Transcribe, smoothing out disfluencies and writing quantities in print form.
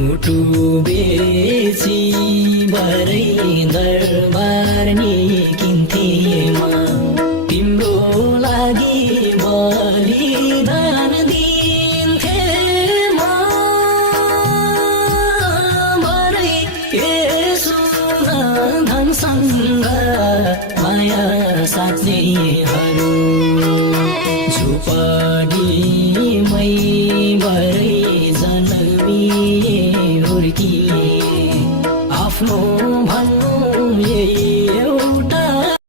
मुटु बेची भरै दरबार नि किन्थे म तिम्रो लागि बलिदान दिन्थे म भरै यसो धनसँग माया साच्नेहरू झुपडी